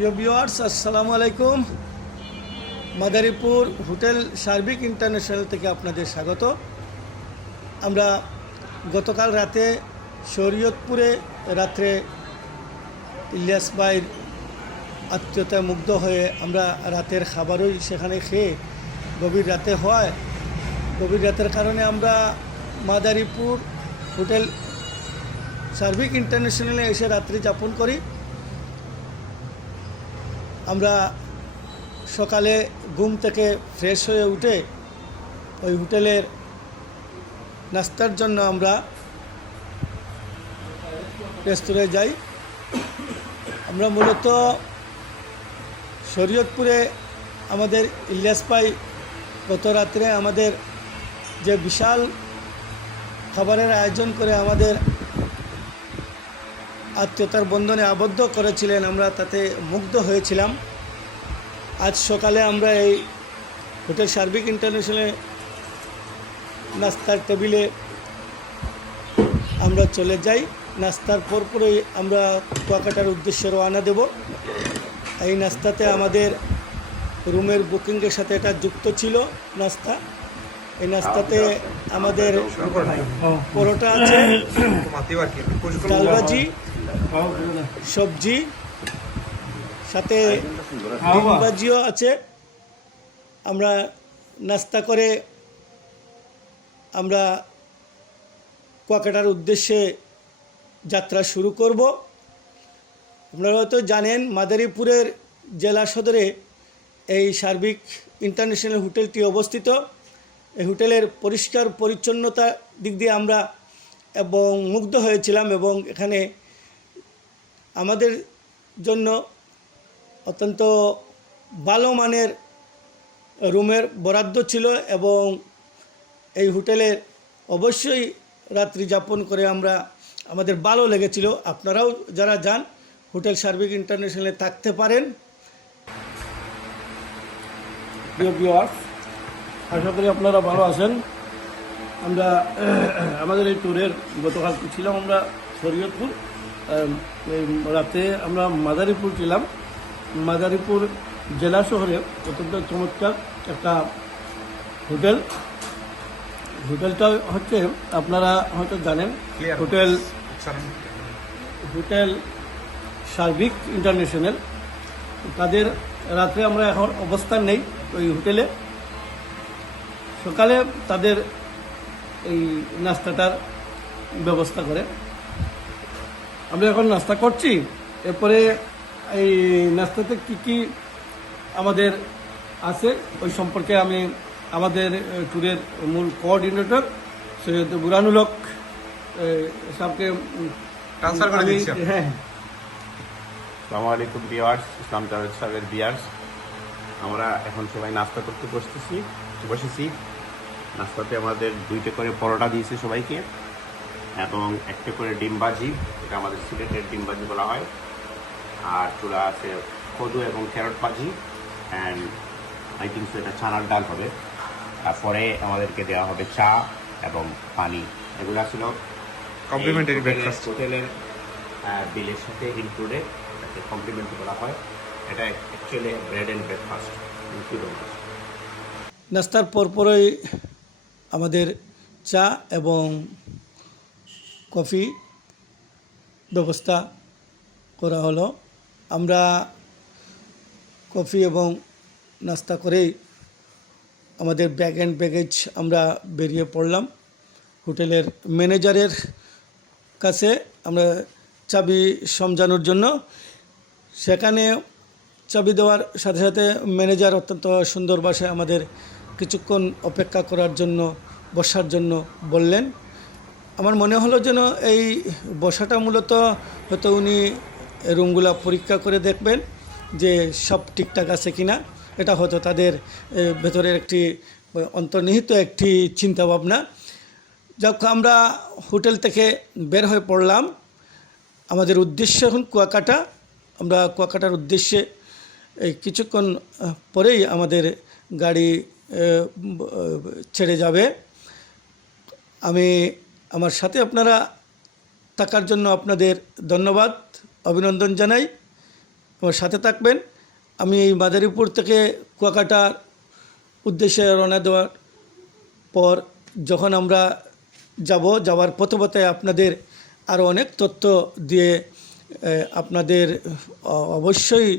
প্রিয় ভিউয়ার্স, আসসালামু আলাইকুম। মাদারীপুর হোটেল সার্বিক ইন্টারন্যাশনাল থেকে আপনাদের স্বাগত। আমরা গতকাল রাতে শরীয়তপুরে রাত্রে ইলিয়াস ভাইয়ের আত্মীয়তায় মুগ্ধ হয়ে আমরা রাতের খাবারই সেখানে খেয়ে গভীর রাতে হয়। গভীর রাতের কারণে আমরা মাদারীপুর হোটেল সার্বিক ইন্টারন্যাশনালে এসে রাত্রি যাপন করি। আমরা সকালে ঘুম থেকে ফ্রেশ হয়ে উঠে ওই হোটেলের নাস্তার জন্য আমরা রেস্তোরাঁয় যাই। আমরা মূলত শরীয়তপুরে আমাদের ইলিয়াস ভাই গত রাত্রে আমাদের যে বিশাল খাবারের আয়োজন করে আমাদের আত্মীয়তার বন্ধনে আবদ্ধ করেছিলেন, আমরা তাতে মুগ্ধ হয়েছিলাম। আজ সকালে আমরা এই হোটেল সার্বিক ইন্টারন্যাশনালে নাস্তার টেবিলে আমরা চলে যাই। নাস্তার পরপরই আমরা কুয়াকাটার উদ্দেশ্যে রওনা দেব। এই নাস্তাতে আমাদের রুমের বুকিংয়ের সাথে এটা যুক্ত ছিল নাস্তা। এই নাস্তাতে আমাদের পরোটা আছে, ডালবাজি, সবজি, সাথে ডিমবাজিও আছে। আমরা নাস্তা করে আমরা কুয়াকাটার উদ্দেশ্যে যাত্রা শুরু করব। আপনারা হয়তো জানেন মাদারীপুরের জেলা সদরে এই সার্বিক ইন্টারন্যাশনাল হোটেলটি অবস্থিত। এই হোটেলের পরিষ্কার পরিচ্ছন্নতা দিক দিয়ে আমরা মুগ্ধ হয়েছিলাম এবং এখানে আমাদের জন্য অত্যন্ত ভালো মানের রুমের বরাদ্দ ছিল এবং এই হোটেলের অবশ্যই রাত্রি যাপন করে আমাদের ভালো লেগেছিল। আপনারাও যারা যান হোটেল সার্বিক ইন্টারন্যাশনালে থাকতে পারেন। প্রিয় ভিউয়ার্স, আশা করি আপনারা ভালো আছেন। আমরা আমাদের এই ট্যুরের গতকাল ছিলাম আমরা শরীয়তপুর, রাতে আমরা মাদারীপুর ছিলাম। মাদারীপুর জেলা শহরে অত্যন্ত চমৎকার একটা হোটেলটা হচ্ছে আপনারা হয়তো জানেন হোটেল সার্বিক ইন্টারন্যাশনাল। তাদের রাত্রে আমরা এখন অবস্থান নেই ওই হোটেলে। সকালে তাদের এই নাস্তাটার ব্যবস্থা করে আমরা এখন নাস্তা করছি। এরপরে এই নাস্তাতে কি আমাদের আছে ওই সম্পর্কে আমি আমাদের ট্যুরের মূল কোঅর্ডিনেটর সৈয়দ বুরহানুল হক সাহেবকে ট্রান্সফার করে দিচ্ছি। হ্যাঁ, আসসালামু আলাইকুম ভিউয়ার্স, ইসলাম জাভেদ সাহেবের ভিউয়ার্স, আমরা এখন সবাই নাস্তা করতে বসেছি। নাস্তাতে আমাদের 2টা করে পরোটা দিয়েছে সবাইকে এবং 1টা করে ডিমবাজি, এটা আমাদের সিলেটের ডিমবাজি বলা হয়। আর চুলা আছে কদু এবং ক্যারট ভাজি অ্যান্ড আই থিঙ্ক এটা ছানার ডাল হবে। তারপরে আমাদেরকে দেওয়া হবে চা এবং পানি। এগুলো ছিল কমপ্লিমেন্টারি ব্রেকফাস্ট, হোটেলের বিলের সাথে ইনক্লুডেড, এটাকে কমপ্লিমেন্টারি বলা হয়। এটা অ্যাকচুয়ালি ব্রেড অ্যান্ড ব্রেকফাস্ট। নাস্তার পরপরই আমাদের চা এবং কফি ব্যবস্থা করা হলো। আমরা কফি এবং নাস্তা করেই আমাদের ব্যাগ অ্যান্ড ব্যাগেজ আমরা বেরিয়ে পড়লাম। হোটেলের ম্যানেজারের কাছে আমরা চাবি সমঝানোর জন্য। সেখানে চাবি দেওয়ার সাথে সাথে ম্যানেজার অত্যন্ত সুন্দর ভাষায় আমাদের কিছুক্ষণ অপেক্ষা করার জন্য বসার জন্য বললেন। আমার মনে হলো যেন এই বসাটা মূলত হয়তো উনি রুমগুলো পরীক্ষা করে দেখবেন যে সব ঠিকঠাক আছে কিনা। এটা হয়তো তাদের ভেতরের একটি অন্তর্নিহিত একটি চিন্তাভাবনা। যখন আমরা হোটেল থেকে বের হয়ে পড়লাম, আমাদের উদ্দেশ্য এখন কুয়াকাটা। আমরা কুয়াকাটার উদ্দেশ্যে এই কিছুক্ষণ পরেই আমাদের গাড়ি ছেড়ে যাবে। আমার সাথে আপনারা থাকার জন্য আপনাদের ধন্যবাদ, অভিনন্দন জানাই। আমার সাথে থাকবেন। আমি এই মাদারীপুর থেকে কুয়াকাটার উদ্দেশ্যে রওনা দেওয়ার পর যখন আমরা যাওয়ার পথে পথে আপনাদের আরও অনেক তথ্য দিয়ে আপনাদের অবশ্যই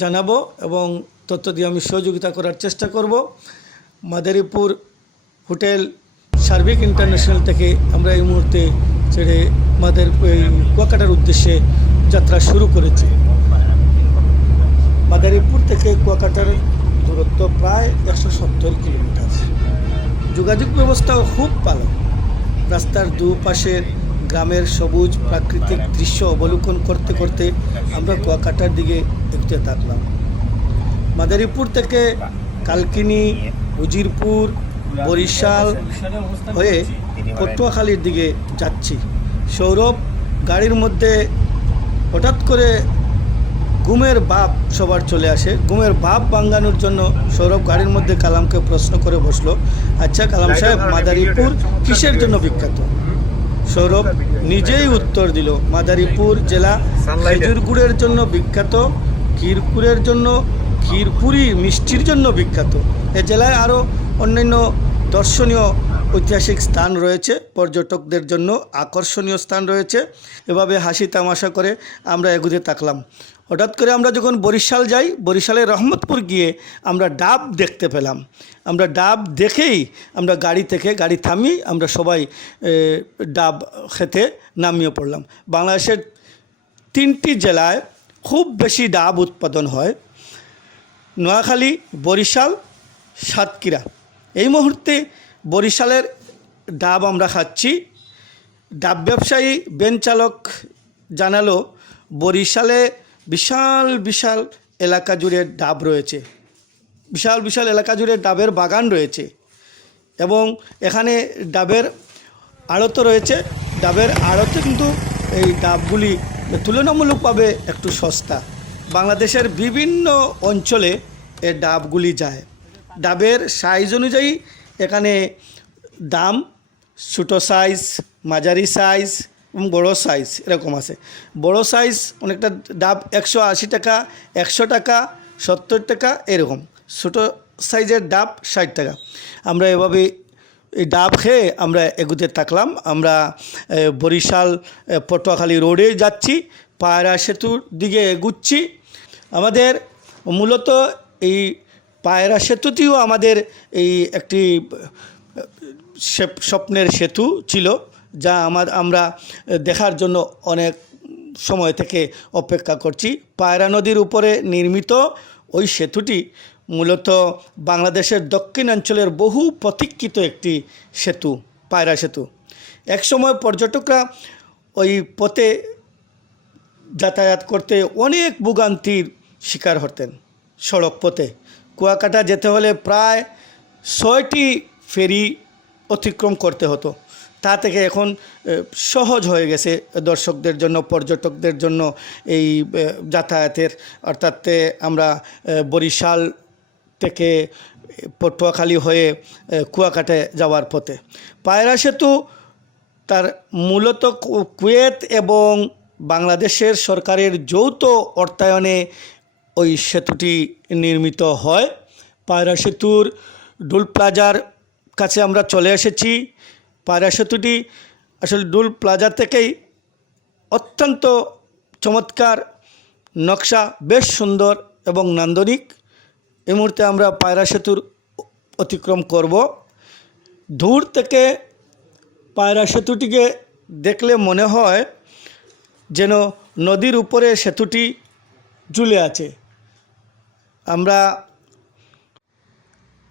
জানাবো এবং তথ্য দিয়ে আমি সহযোগিতা করার চেষ্টা করব। মাদারীপুর হোটেল সার্বিক ইন্টারন্যাশনাল থেকে আমরা এই মুহূর্তে ছেড়ে কুয়াকাটার উদ্দেশ্যে যাত্রা শুরু করেছি। মাদারীপুর থেকে কুয়াকাটার দূরত্ব প্রায় 170 কিলোমিটার। যোগাযোগ ব্যবস্থাও খুব ভালো। রাস্তার দুপাশের গ্রামের সবুজ প্রাকৃতিক দৃশ্য অবলোকন করতে করতে আমরা কুয়াকাটার দিকে এগোতে থাকলাম। মাদারীপুর থেকে কালকিনি, উজিরপুর, বরিশাল হয়ে পটুয়াখালীর দিকে যাচ্ছি। সৌরভ গাড়ির মধ্যে হঠাৎ করে ঘুমের ভাব সবার চলে আসে। ঘুমের ভাব ভাঙানোর জন্য সৌরভ গাড়ির মধ্যে কালামকে প্রশ্ন করে বসলো, আচ্ছা কালাম সাহেব, মাদারীপুর কিসের জন্য বিখ্যাত? সৌরভ নিজেই উত্তর দিল, মাদারীপুর জেলা খেজুর গুড়ের জন্য বিখ্যাত, ক্ষীরপুরের জন্য, ক্ষীরপুরি মিষ্টির জন্য বিখ্যাত। এ জেলায় আরও অন্যান্য দর্শনীয় ঐতিহাসিক স্থান রয়েছে, পর্যটকদের জন্য আকর্ষণীয় স্থান রয়েছে। এভাবে হাসি তামাশা করে আমরা এগুতে থাকলাম। হঠাৎ করে আমরা যখন বরিশাল যাই, বরিশালের রহমতপুর গিয়ে আমরা ডাব দেখতে পেলাম। আমরা ডাব দেখেই আমরা গাড়ি থামিয়ে আমরা সবাই ডাব খেতে নামিয়ে পড়লাম। বাংলাদেশের 3টি জেলায় খুব বেশি ডাব উৎপাদন হয়, নোয়াখালী, বরিশাল, সাতক্ষীরা। এই মুহূর্তে বরিশালের ডাব আমরা খাচ্ছি। ডাব ব্যবসায়ী ভ্যান চালক জানালো, বরিশালে বিশাল বিশাল এলাকা জুড়ে ডাব রয়েছে, বিশাল বিশাল এলাকা জুড়ে ডাবের বাগান রয়েছে এবং এখানে ডাবের আড়তও রয়েছে। ডাবের আড়তে কিন্তু এই ডাবগুলি তুলনামূলকভাবে একটু সস্তা। বাংলাদেশের বিভিন্ন অঞ্চলে এই ডাবগুলি যায়। ডাবের সাইজ অনুযায়ী এখানে দাম ছোটো সাইজ, মাঝারি সাইজ এবং বড়ো সাইজ এরকম আছে। বড়ো সাইজ অনেকটা ডাব 180 টাকা, 100 টাকা, 70 টাকা এরকম। ছোটো সাইজের ডাব 60 টাকা। আমরা এভাবে এই ডাব খেয়ে আমরা এগুতে থাকলাম। আমরা বরিশাল পটুয়াখালী রোডে যাচ্ছি, পায়রা সেতুর দিকে এগুচ্ছি। আমাদের মূলত এই পায়রা সেতুটিও আমাদের এই একটি স্বপ্নের সেতু ছিল, যা আমরা দেখার জন্য অনেক সময় থেকে অপেক্ষা করছি। পায়রা নদীর উপরে নির্মিত ওই সেতুটি মূলত বাংলাদেশের দক্ষিণাঞ্চলের বহু প্রতীক্ষিত একটি সেতু, পায়রা সেতু। একসময় পর্যটকরা ওই পথে যাতায়াত করতে অনেক ভোগান্তির শিকার হতেন। সড়ক পথে কুয়াকাটা যেতে হলে প্রায় 6টি ফেরি অতিক্রম করতে হতো। তা থেকে এখন সহজ হয়ে গেছে দর্শকদের জন্য, পর্যটকদের জন্য এই যাতায়াতের। অর্থাৎ আমরা বরিশাল থেকে পটুয়াখালী হয়ে কুয়াকাটায় যাওয়ার পথে পায়রা সেতু তার মূলত কুয়েত এবং বাংলাদেশের সরকারের যৌথ অর্থায়নে ওই সেতুটি নির্মিত হয়। পায়রা সেতুর ডুল প্লাজার কাছে আমরা চলে এসেছি। পায়রা সেতুটি আসলে ডুল প্লাজা থেকেই অত্যন্ত চমৎকার নকশা, বেশ সুন্দর এবং নান্দনিক। এই মুহূর্তে আমরা পায়রা সেতুর অতিক্রম করব। দূর থেকে পায়রা সেতুটিকে দেখলে মনে হয় যেন নদীর উপরে সেতুটি ঝুলে আছে। আমরা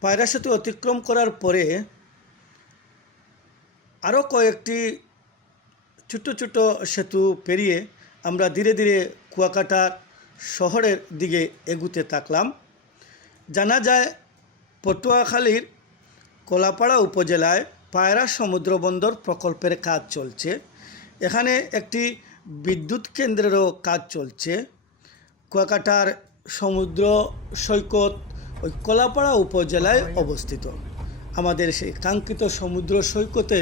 পায়রা সেতু অতিক্রম করার পরে আরও কয়েকটি ছোটো ছোটো সেতু পেরিয়ে আমরা ধীরে ধীরে কুয়াকাটা শহরের দিকে এগুতে থাকলাম। জানা যায় পটুয়াখালীর কলাপাড়া উপজেলায় পায়রা সমুদ্র বন্দর প্রকল্পের কাজ চলছে। এখানে একটি বিদ্যুৎ কেন্দ্রেরও কাজ চলছে। কুয়াকাটার সমুদ্র সৈকত ওই কলাপাড়া উপজেলায় অবস্থিত। আমাদের সেই কাঙ্ক্ষিত সমুদ্র সৈকতে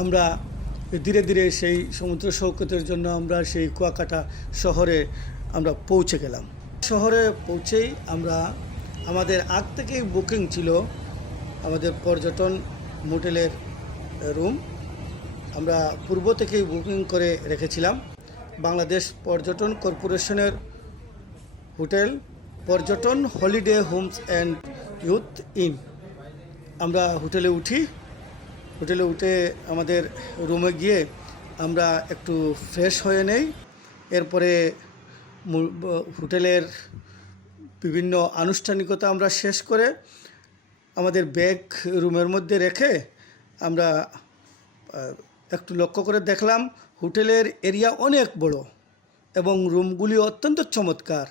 আমরা ধীরে ধীরে সেই সমুদ্র সৈকতের জন্য আমরা সেই কুয়াকাটা শহরে আমরা পৌঁছে গেলাম। শহরে পৌঁছেই আমরা আমাদের আগ থেকেই বুকিং ছিল আমাদের পর্যটন মোটেলের রুম। আমরা পূর্ব থেকেই বুকিং করে রেখেছিলাম বাংলাদেশ পর্যটন কর্পোরেশনের হোটেল পর্যটন holiday Holmes and youth in. আমরা হোটেলে উঠে আমাদের রুমে গিয়ে আমরা একটু ফ্রেশ হয়ে নেই। এরপরে হোটেলের বিভিন্ন আনুষ্ঠানিকতা আমরা শেষ করে আমাদের ব্যাগ রুমের মধ্যে রেখে আমরা একটু লক্ষ্য করে দেখলাম হোটেলের এরিয়া অনেক বড় এবং রুমগুলি অত্যন্ত চমৎকার।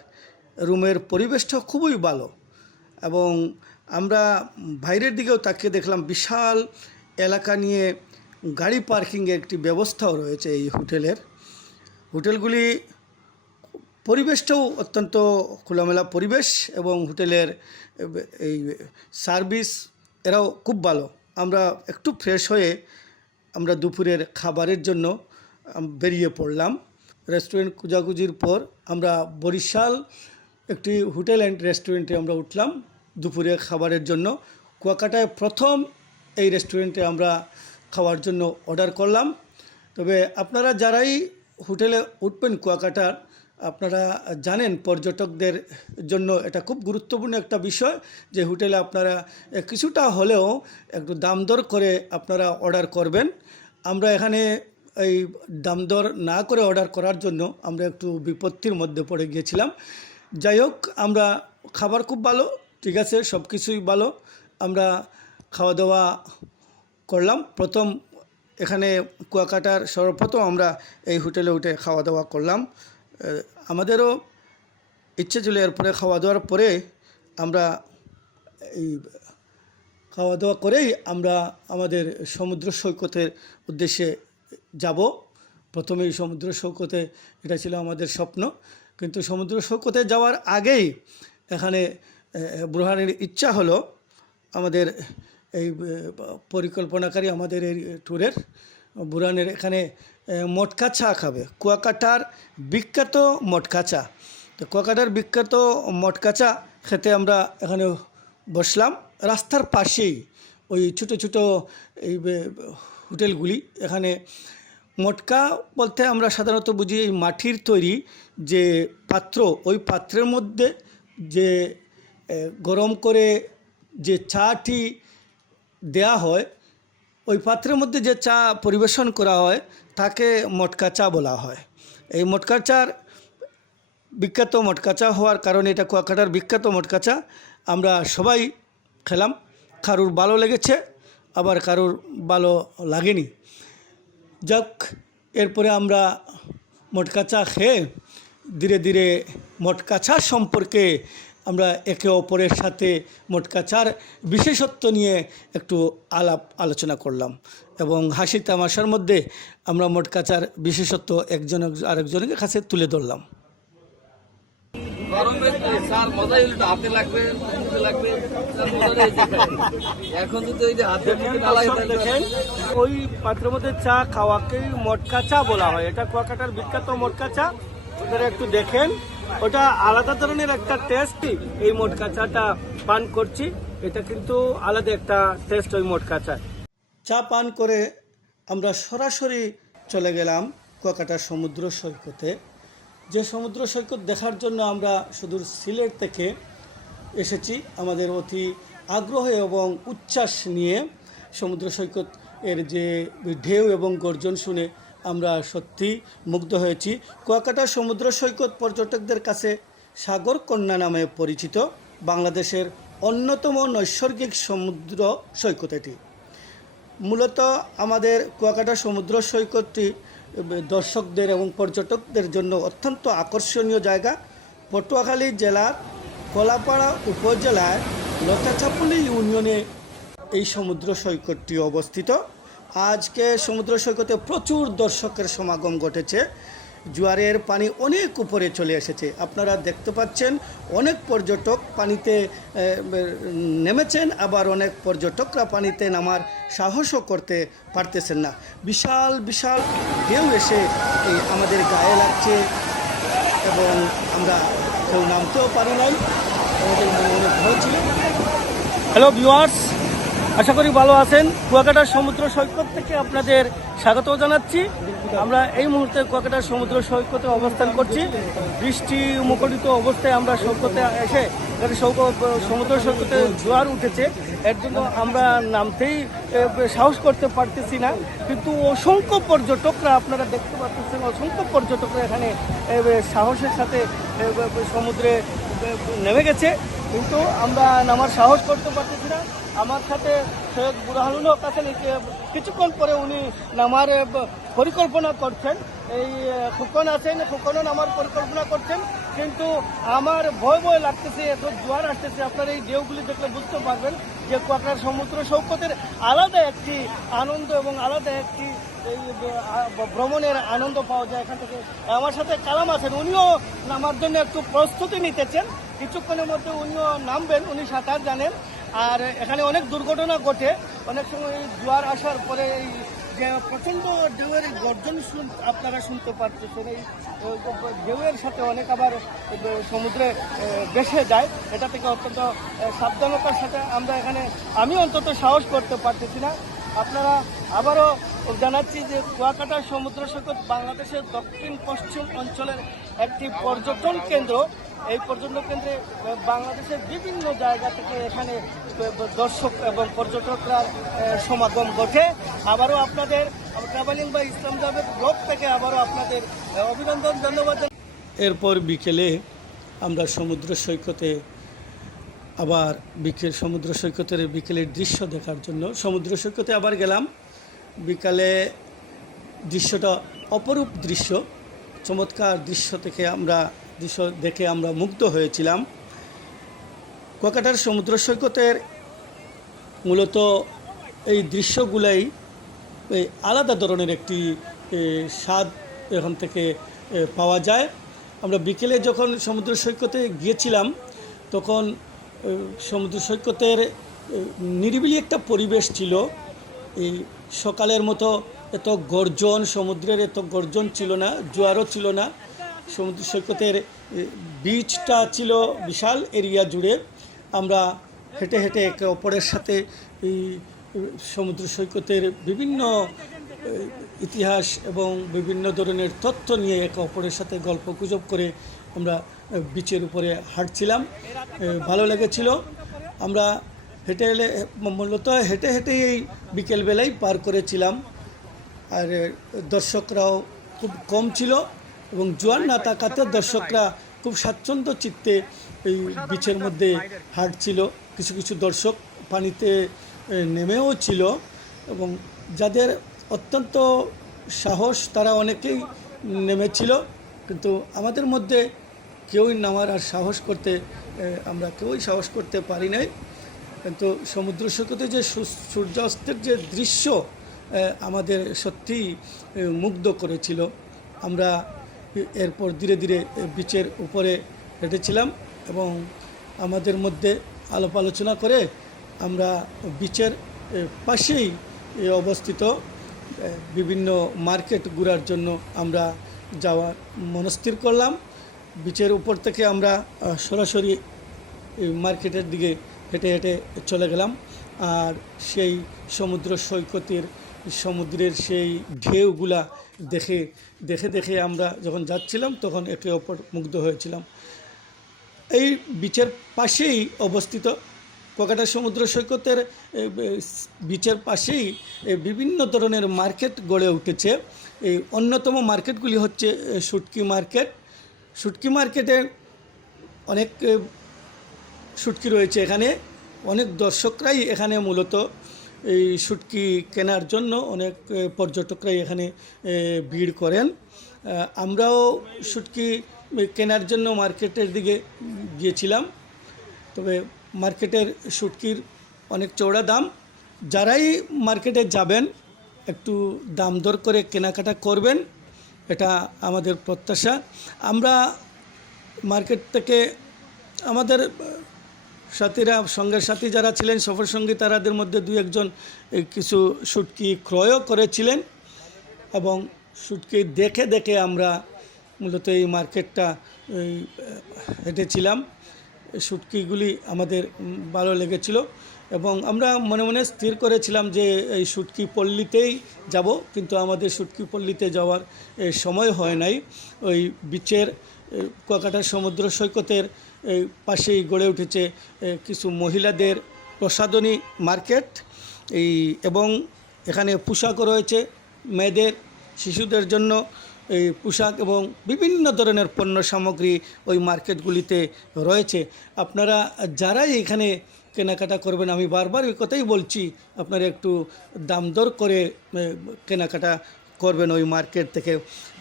রুমের পরিবেশটা খুবই ভালো এবং আমরা বাইরের দিকেও তাকিয়ে দেখলাম বিশাল এলাকা নিয়ে গাড়ি পার্কিংয়ের একটি ব্যবস্থাও রয়েছে এই হোটেলগুলি। পরিবেশটাও অত্যন্ত খোলামেলা পরিবেশ এবং হোটেলের এই সার্ভিস এরাও খুব ভালো। আমরা একটু ফ্রেশ হয়ে আমরা দুপুরের খাবারের জন্য বেরিয়ে পড়লাম। রেস্টুরেন্ট খোঁজাখুঁজির পর আমরা বরিশাল একটি হোটেল অ্যান্ড রেস্টুরেন্টে আমরা উঠলাম দুপুরে খাবারের জন্য। কুয়াকাটায় প্রথম এই রেস্টুরেন্টে আমরা খাওয়ার জন্য অর্ডার করলাম। তবে আপনারা যারাই হোটেলে উঠবেন কুয়াকাটার, আপনারা জানেন পর্যটকদের জন্য এটা খুব গুরুত্বপূর্ণ একটা বিষয় যে হোটেলে আপনারা কিছুটা হলেও একটু দাম দর করে আপনারা অর্ডার করবেন। আমরা এখানে এই দাম দর না করে অর্ডার করার জন্য আমরা একটু বিপত্তির মধ্যে পড়ে গিয়েছিলাম। যাই হোক, আমরা খাবার খুব ভালো, ঠিক আছে, সব কিছুই ভালো। আমরা খাওয়া দাওয়া করলাম। প্রথম এখানে কুয়াকাটার সর্বপ্রথম আমরা এই হোটেলে উঠে খাওয়া দাওয়া করলাম। আমাদেরও ইচ্ছে ছিল এরপরে খাওয়া দাওয়ার পরে আমরা এই খাওয়া দাওয়া করেই আমরা আমাদের সমুদ্র সৈকতের উদ্দেশ্যে যাব। প্রথমেই সমুদ্র সৈকতে, এটা ছিল আমাদের স্বপ্ন, কিন্তু সমুদ্র সৈকতে যাওয়ার আগেই এখানে বুরহানের ইচ্ছা হলো আমাদের এই পরিকল্পনাকারী আমাদের এই ট্যুরের বুরহানের এখানে মটকা চা খাবে, কুয়াকাটার বিখ্যাত মটকা চা। তো কুয়াকাটার বিখ্যাত মটকা চা খেতে আমরা এখানে বসলাম। রাস্তার পাশেই ওই ছোটো ছোটো এই হোটেলগুলি। এখানে মটকা বলতে আমরা সাধারণত বুঝি এই মাটির তৈরি যে পাত্র, ওই পাত্রের মধ্যে যে গরম করে যে চাটি দেয়া হয়, ওই পাত্রের মধ্যে যে চা পরিবেশন করা হয় তাকে মটকা চা বলা হয়। এই মটকা চার বিখ্যাত মটকা চা হওয়ার কারণে এটা কুয়াকাটার বিখ্যাত মটকা চা। আমরা সবাই খেলাম, কারুর ভালো লেগেছে আবার কারুর ভালো লাগেনি। যাক, এরপরে আমরা মটকা চা খেয়ে ধীরে ধীরে মটকা চা সম্পর্কে আমরা একে অপরের সাথে মটকা চার বিশেষত্ব নিয়ে একটু আলোচনা করলাম এবং হাসি তামাশার মধ্যে আমরা মটকা চার বিশেষত্ব একজন আরেকজনের কাছে তুলে ধরলাম। ওই পাত্রের মধ্যে চা খাওয়াকেই মটকা চা বলা হয়। এটা কুয়াকাটার বিখ্যাত মটকা চা, আপনারা একটু দেখেন, ওটা আলাদা ধরনের একটা টেস্ট। এই মটকা চাটা পান করছি, এটা কিন্তু আলাদা একটা টেস্ট ওই মটকা চা পান করে আমরা সরাসরি চলে গেলাম কুয়াকাটার সমুদ্র সৈকতে। যে সমুদ্র সৈকত দেখার জন্য আমরা সুদূর সিলেট থেকে এসেছি আমাদের অতি আগ্রহ এবং উচ্ছ্বাস নিয়ে। সমুদ্র সৈকত এর যে ঢেউ এবং গর্জন শুনে আমরা সত্যি মুগ্ধ হয়েছি। কুয়াকাটা সমুদ্র সৈকত পর্যটকদের কাছে সাগর কন্যা নামে পরিচিত বাংলাদেশের অন্যতম নৈসর্গিক সমুদ্র সৈকত এটি। মূলত আমাদের কুয়াকাটা সমুদ্র সৈকতটি দর্শকদের এবং পর্যটকদের জন্য অত্যন্ত আকর্ষণীয় জায়গা। পটুয়াখালী জেলার কলাপাড়া উপজেলার লতাচাপুলি ইউনিয়নে এই সমুদ্র সৈকতটি অবস্থিত। আজকে সমুদ্র সৈকতে প্রচুর দর্শকের সমাগম ঘটেছে। জোয়ারের পানি অনেক উপরে চলে এসেছে, আপনারা দেখতে পাচ্ছেন। অনেক পর্যটক পানিতে নেমেছেন, আবার অনেক পর্যটকরা পানিতে নামার সাহসও করতে পারতেছেন না। বিশাল বিশাল ঢেউ এসে আমাদের গায়ে লাগছে, এবং আমরা কেউ নামতেও পারি নাই, আমাদের মনে অনেক ভয় ছিল। হ্যালো ভিউয়ার্স, আশা করি ভালো আছেন। কুয়াকাটার সমুদ্র সৈকত থেকে আপনাদের স্বাগত জানাচ্ছি। আমরা এই মুহূর্তে কুয়াকাটার সমুদ্র সৈকতে অবস্থান করছি। বৃষ্টি মুখরিত অবস্থায় আমরা সৈকতে এসে এখানে সমুদ্র সৈকতে জোয়ার উঠেছে, এর জন্য আমরা নামতেই সাহস করতে পারতেছি না। কিন্তু অসংখ্য পর্যটকরা, আপনারা দেখতে পাচ্ছেন, অসংখ্য পর্যটকরা এখানে সাহসের সাথে সমুদ্রে নেমে গেছে, কিন্তু আমরা নামার সাহস করতে পারতেছি না। আমার সাথে সৈয়দ বুরহানুল হক আছেন, কিছুক্ষণ পরে উনি নামার পরিকল্পনা করছেন। এই খোকন আছেন, খোকনও নামার পরিকল্পনা করছেন, কিন্তু আমার ভয় ভয় লাগতেছে, এত জোয়ার আসতেছে। আপনারা এই ঢেউগুলি দেখলে বুঝতে পারবেন যে কুয়াকাটার সমুদ্র সৈকতের আলাদা একটি আনন্দ এবং আলাদা একটি এই ভ্রমণের আনন্দ পাওয়া যায় এখান থেকে। আমার সাথে কালাম আছেন, উনিও নামার জন্য একটু প্রস্তুতি নিতেছেন, কিছুক্ষণের মধ্যে উনিও নামবেন, উনি সাঁতার জানেন। আর এখানে অনেক দুর্ঘটনা ঘটে, অনেক সময় জোয়ার আসার পরে এই যে প্রচণ্ড ঢেউয়ের গর্জন আপনারা শুনতে পাচ্ছেন, এই ঢেউয়ের সাথে অনেক আবার সমুদ্রে ভেসে যায়। এটা থেকে অত্যন্ত সাবধানতার সাথে আমরা এখানে, আমি অন্তত সাহস করতে পারতেছি না। আপনারা আবারও জানাচ্ছি যে কুয়াকাটার সমুদ্র সৈকত বাংলাদেশের দক্ষিণ পশ্চিম অঞ্চলের একটি পর্যটন কেন্দ্র। এই পর্যটন কেন্দ্রে বাংলাদেশের বিভিন্ন জায়গা থেকে এখানে দর্শক এবং পর্যটকরা সমাগম ঘটে। আবারও আপনাদের ট্রাভেলিং বা ইসলাম জাভেদ ব্লগ থেকে আবারও আপনাদের অভিনন্দন, ধন্যবাদ। এরপর বিকেলে আমরা সমুদ্র সৈকতে আবার সমুদ্র সৈকতের বিকেলের দৃশ্য দেখার জন্য সমুদ্র সৈকতে আবার গেলাম। বিকালে দৃশ্যটা অপরূপ দৃশ্য, চমৎকার দৃশ্য দেখে আমরা মুগ্ধ হয়েছিলাম। কুয়াকাটার সমুদ্র সৈকতের মূলত এই দৃশ্যগুলাই আলাদা ধরনের একটি স্বাদ এখান থেকে পাওয়া যায়। আমরা বিকেলে যখন সমুদ্র সৈকতে গিয়েছিলাম তখন সমুদ্র সৈকতের নিরিবিলি একটা পরিবেশ ছিল। এই সকালের মতো এত গর্জন, সমুদ্রের এত গর্জন ছিল না, জোয়ারও ছিল না। সমুদ্র সৈকতের বিচটা ছিল বিশাল এরিয়া জুড়ে। আমরা হেঁটে হেঁটে একে অপরের সাথে এই সমুদ্র সৈকতের বিভিন্ন ইতিহাস এবং বিভিন্ন ধরনের তথ্য নিয়ে একে অপরের সাথে গল্পগুজব করে আমরা বিচের উপরে হাঁটছিলাম, ভালো লেগেছিল। আমরা মূলত হেঁটে হেঁটেই এই বিকেলবেলায় পার করেছিলাম। আর দর্শকরাও খুব কম ছিল এবং জোয়ার না থাকাতে দর্শকরা খুব স্বাচ্ছন্দ্য চিত্তে এই বিচের মধ্যে হাঁটছিল। কিছু কিছু দর্শক পানিতে নেমেও ছিল এবং যাদের অত্যন্ত সাহস তারা অনেকেই নেমেছিল, কিন্তু আমাদের মধ্যে কেউই নামার আর আমরা কেউই সাহস করতে পারি নাই। কিন্তু সমুদ্র সৈকতে যে সূর্যাস্তের যে দৃশ্য আমাদের সত্যিই মুগ্ধ করেছিল। আমরা এরপর ধীরে ধীরে বিচের উপরে হেঁটেছিলাম এবং আমাদের মধ্যে আলাপ আলোচনা করে আমরা বিচের পাশেই অবস্থিত বিভিন্ন মার্কেট ঘোরার জন্য আমরা যাওয়ার মনস্থির করলাম। বিচের উপর থেকে আমরা সরাসরি মার্কেটের দিকে হেঁটে হেঁটে চলে গেলাম। আর সেই সমুদ্রের সেই ঢেউগুলা দেখে আমরা যখন যাচ্ছিলাম তখন একে অপর মুগ্ধ হয়েছিলাম। এই বিচের পাশেই অবস্থিত কুয়াকাটা সমুদ্র সৈকতের বিচের পাশেই বিভিন্ন ধরনের মার্কেট গড়ে উঠেছে। এই অন্যতম মার্কেটগুলি হচ্ছে শুটকি মার্কেটে অনেক শুটকি রয়েছে। এখানে অনেক দর্শকরাই এখানে মূলত এই শুটকি কেনার জন্য অনেক পর্যটকরাই এখানে ভিড় করেন। আমরাও শুটকি কেনার জন্য মার্কেটের দিকে গিয়েছিলাম, তবে মার্কেটের শুটকির অনেক চওড়া দাম। যারাই মার্কেটে যাবেন একটু দাম দর করে কেনাকাটা করবেন, এটা আমাদের প্রত্যাশা। আমরা মার্কেট থেকে আমাদের সঙ্গের সাথী যারা ছিলেন, সফর সঙ্গী, তাদের মধ্যে দুই একজন কিছু শুটকি ক্রয়ও করেছিলেন এবং শুটকি দেখে আমরা মূলত এই মার্কেটটা হেঁটেছিলাম। শুটকিগুলি আমাদের ভালো লেগেছিল এবং আমরা মনে মনে স্থির করেছিলাম যে এই শুটকি পল্লীতেই যাব, কিন্তু আমাদের শুটকি পল্লীতে যাওয়ার সময় হয় নাই। ওই বিচের কুয়াকাটা সমুদ্র সৈকতের পাশেই গড়ে উঠেছে কিছু মহিলাদের প্রসাধনী মার্কেট এবং এখানে পোশাকও রয়েছে, মেয়েদের শিশুদের জন্য এই পোশাক এবং বিভিন্ন ধরনের পণ্য সামগ্রী ওই মার্কেটগুলিতে রয়েছে। আপনারা যারাই এখানে কেনাকাটা করবেন, আমি বারবার এই কথাই বলছি, আপনারা একটু দাম দর করে কেনাকাটা করবেন ওই মার্কেট থেকে।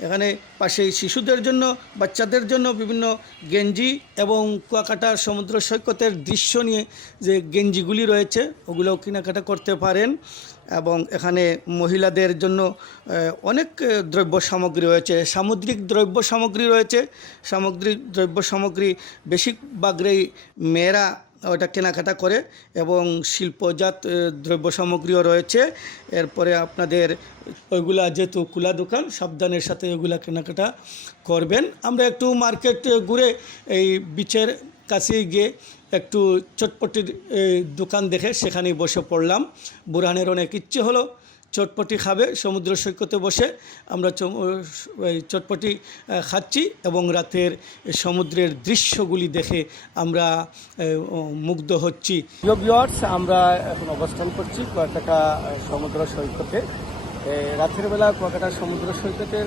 এখানে পাশেই শিশুদের জন্য, বাচ্চাদের জন্য বিভিন্ন গেঞ্জি এবং কুয়াকাটার সমুদ্র সৈকতের দৃশ্য নিয়ে যে গেঞ্জিগুলি রয়েছে ওগুলোও কেনাকাটা করতে পারেন। এবং এখানে মহিলাদের জন্য অনেক দ্রব্য সামগ্রী রয়েছে, সামুদ্রিক দ্রব্য সামগ্রী রয়েছে। সামুদ্রিক দ্রব্য সামগ্রী বেশিরভাগই মেয়েরা ওটা কেনাকাটা করে এবং শিল্পজাত দ্রব্য সামগ্রীও রয়েছে। এরপরে আপনাদের ওইগুলা যেহেতু খোলা দোকান, সাবধানের সাথে ওইগুলা কেনাকাটা করবেন। আমরা একটু মার্কেট ঘুরে এই বিচের কাছে গিয়ে একটু চটপটির দোকান দেখে সেখানেই বসে পড়লাম। বুরহানের অনেক ইচ্ছে হলো চটপটি খাবে সমুদ্র সৈকতে বসে। আমরা চটপটি খাচ্ছি এবং রাতের সমুদ্রের দৃশ্যগুলি দেখে আমরা মুগ্ধ হচ্ছি। ভিউয়ার্স, আমরা এখন অবস্থান করছি কুয়াকাটা সমুদ্র সৈকতে। রাতের বেলা কুয়াকাটা সমুদ্র সৈকতের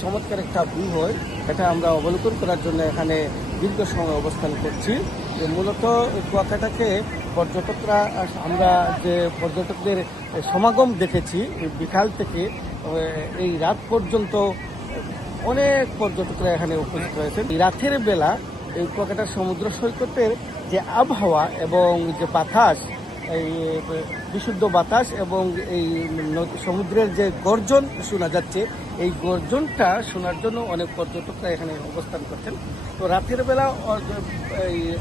চমৎকার একটা ভিউ হয়, এটা আমরা অবলোকন করার জন্য এখানে দীর্ঘ সময় অবস্থান করছি। মূলত কুয়াকাটাকে পর্যটকরা, আমরা যে পর্যটকদের সমাগম দেখেছি বিকাল থেকে এই রাত পর্যন্ত অনেক পর্যটকরা এখানে উপস্থিত হয়েছেন। রাতের বেলা এই কুয়াকাটা সমুদ্র সৈকতের যে আবহাওয়া এবং যে বাতাস, এই বিশুদ্ধ বাতাস এবং এই সমুদ্রের যে গর্জন শোনা যাচ্ছে, এই গর্জনটা শোনার জন্য অনেক পর্যটকরা এখানে অবস্থান করছেন। তো রাতের বেলা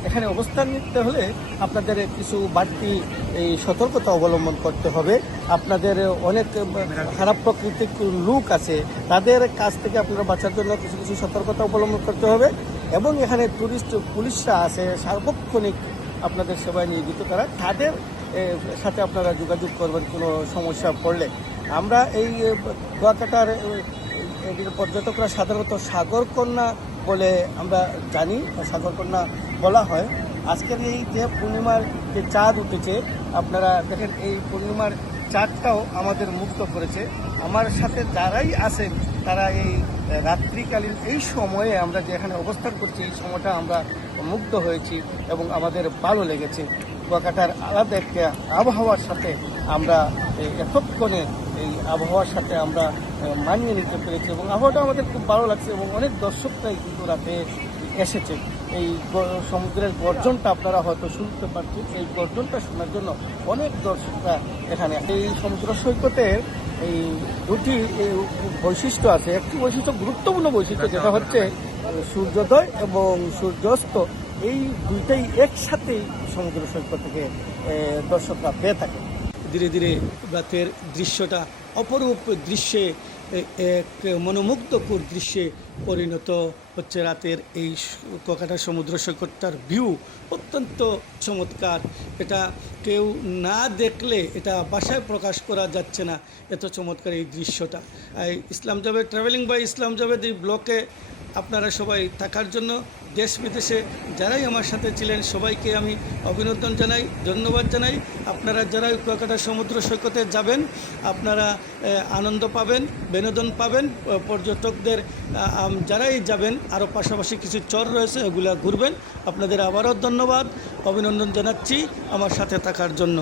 এখানে অবস্থান নিতে হলে আপনাদের কিছু বাড়তি এই সতর্কতা অবলম্বন করতে হবে। আপনাদের অনেক খারাপ প্রকৃতিক লোক আছে, তাদের কাছ থেকে আপনারা বাঁচার জন্য কিছু কিছু সতর্কতা অবলম্বন করতে হবে। এবং এখানে টুরিস্ট পুলিশরা আছে, সার্বক্ষণিক আপনাদের সেবায় নিয়োজিত, তাদের সাথে আপনারা যোগাযোগ করবেন কোনো সমস্যা পড়লে। আমরা এই কুয়াকাটার পর্যটকরা সাধারণত সাগরকন্যা বলে আমরা জানি, সাগরকন্যা বলা হয়। আজকের এই যে পূর্ণিমার যে চাঁদ উঠেছে, আপনারা দেখেন এই পূর্ণিমার চাঁদটাও আমাদের মুগ্ধ করেছে। আমার সাথে যারাই আছেন তারা এই রাত্রিকালীন এই সময়ে আমরা যে এখানে অবস্থান করছি, এই সময়টা আমরা মুগ্ধ হয়েছি এবং আমাদের ভালো লেগেছে। কুয়াকাটার আলাদা একটা আবহাওয়ার সাথে আমরা এতক্ষণে এই আবহাওয়ার সাথে আমরা মানিয়ে নিতে পেরেছি এবং আবহাওয়াটা আমাদের খুব ভালো লাগছে এবং অনেক দর্শকরাই কিন্তু রাতে এসেছে। এই সমুদ্রের গর্জনটা আপনারা হয়তো শুনতে পাচ্ছেন, এই গর্জনটা শোনার জন্য অনেক দর্শকরা এখানে। এই সমুদ্র সৈকতের এই দুটি বৈশিষ্ট্য আছে। একটি বৈশিষ্ট্য, গুরুত্বপূর্ণ বৈশিষ্ট্য, যেটা হচ্ছে সূর্যোদয় এবং সূর্যাস্ত, এই দুইটাই একসাথেই সমুদ্র সৈকত থেকে দর্শকরা পেয়ে থাকে। ধীরে ধীরে রাতের দৃশ্যটা অপরূপ দৃশ্যে, এক মনোমুগ্ধকর দৃশ্যে পরিণত হচ্ছে। রাতের এই কুয়াকাটা সমুদ্র সৈকতটার ভিউ অত্যন্ত চমৎকার। এটা কেউ না দেখলে এটা ভাষায় প্রকাশ করা যাচ্ছে না, এত চমৎকার এই দৃশ্যটা। ইসলাম জাভেদ ট্রাভেলিং বাই ইসলাম জাভেদ এই ব্লকে আপনারা সবাই থাকার জন্য দেশ বিদেশে যারাই আমার সাথে ছিলেন সবাইকে আমি অভিনন্দন জানাই, ধন্যবাদ জানাই। আপনারা যারা কুয়াকাটা সমুদ্র সৈকতে যাবেন আপনারা আনন্দ পাবেন, বিনোদন পাবেন। পর্যটকদের যারাই যাবেন আরও পাশাপাশি কিছু চর রয়েছে, ওগুলা ঘুরবেন। আপনাদের আবারও ধন্যবাদ, অভিনন্দন জানাচ্ছি আমার সাথে থাকার জন্য।